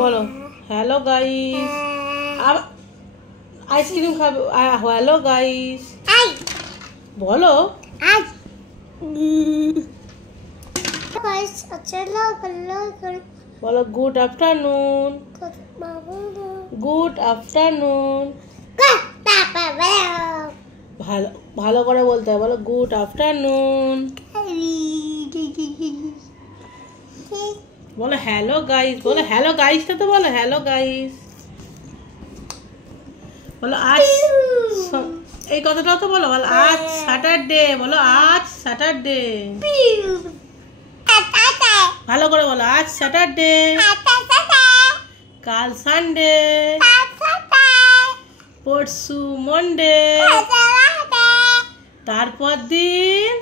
বলো hello guys. Ice cream খাবে। Hello guys বলো। বলো গুড আফটারনুন। Good afternoon. ভালো ভালো করে বলতে হবে। বলো গুড আফটারনুন। বলো হ্যালো গাইস। বলো হ্যালো গাইসটা তো বলো হ্যালো গাইস। বলো আজ এই কথাটাও তো বলো। বলো আজ স্যাটারডে। বলো আজ স্যাটারডে। ভালো করে বলো আজ স্যাটারডে, কাল সানডে, পরশু মন্ডে, তারপর দিন,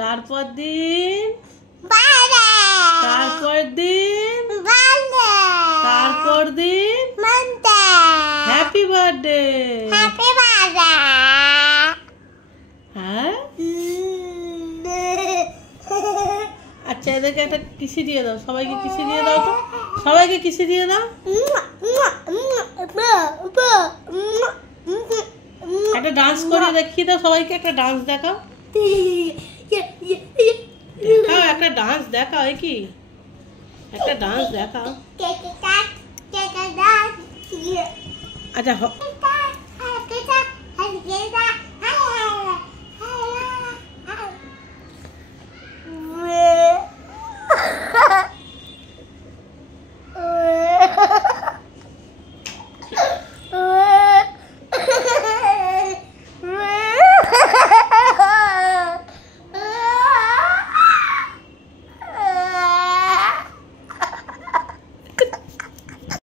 তারপর দিন, তারপর দিন, তারপর দিন হ্যাপি বার্থডে। হ্যাঁ আচ্ছা এদেরকে একটা কিসি দিয়ে দাও। সবাইকে কিসি দিয়ে দাও তো। সবাইকে কিসি দিয়ে দাও। একটা ডান্স করে দেখিয়ে দাও সবাইকে। একটা ডান্স দেখাও। দেখাও একটা ডান্স দেখাও। কি একটা ডান্স দেখাও। আচ্ছা